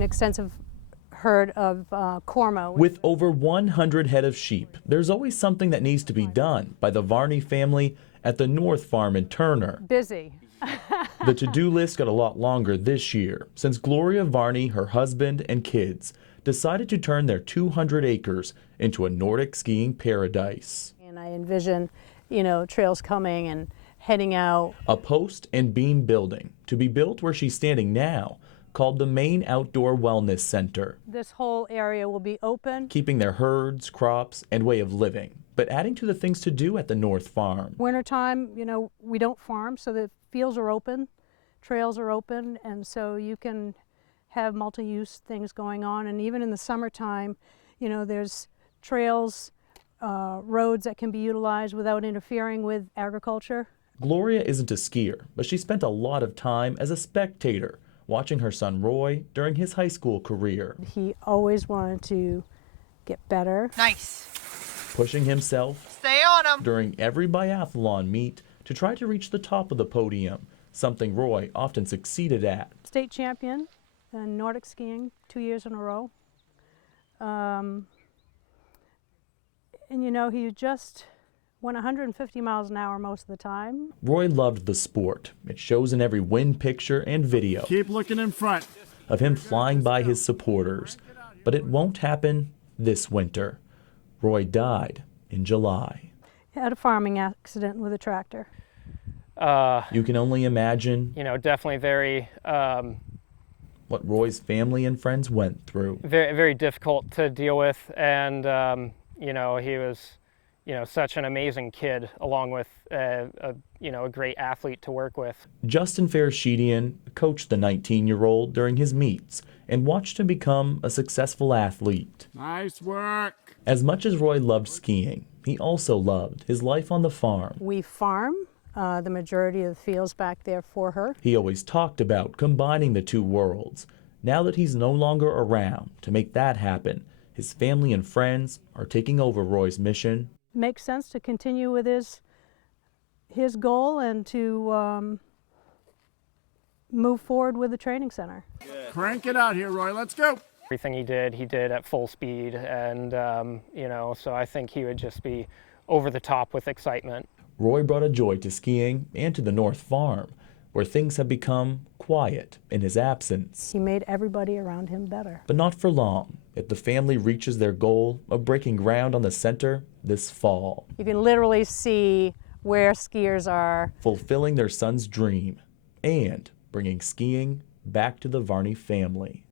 an extensive herd of corma. With over 100 head of sheep, there's always something that needs to be done by the Varney family at the North Farm in Turner. Busy. The to-do list got a lot longer this year since Gloria Varney, her husband, and kids decided to turn their 200 acres into a Nordic skiing paradise. And I envision, trails coming and heading out. A post and beam building to be built where she's standing now, called the Maine Outdoor Wellness Center. This whole area will be open. Keeping their herds, crops, and way of living, but adding to the things to do at the North Farm. Wintertime, we don't farm, so the fields are open, trails are open, and so you can have multi-use things going on. And even in the summertime, there's trails, roads that can be utilized without interfering with agriculture. Gloria isn't a skier, but she spent a lot of time as a spectator, watching her son Roy during his high school career. He always wanted to get better. Nice. Pushing himself Stay on him. during every biathlon meet to try to reach the top of the podium, something Roy often succeeded at. State champion in Nordic skiing 2 years in a row. And he just went 150 miles an hour most of the time. Roy loved the sport. It shows in every win picture and video. Keep looking in front. Of him flying by his supporters. But it won't happen this winter. Roy died in July. He had a farming accident with a tractor. You can only imagine, definitely very, what Roy's family and friends went through. very, very difficult to deal with. And, he was, such an amazing kid, along with, a great athlete to work with. Justin Farashedian coached the 19-year-old during his meets and watched him become a successful athlete. Nice work. As much as Roy loved skiing, he also loved his life on the farm. We farm the majority of the fields back there for her. He always talked about combining the two worlds. Now that he's no longer around to make that happen, his family and friends are taking over Roy's mission. It makes sense to continue with his goal and to move forward with the training center. Crank it out here, Roy. Let's go. Everything he did at full speed. And, so I think he would just be over the top with excitement. Roy brought a joy to skiing and to the North Farm, where things have become quiet in his absence. He made everybody around him better. But not for long, if the family reaches their goal of breaking ground on the center this fall. You can literally see where skiers are. Fulfilling their son's dream and bringing skiing back to the Varney family.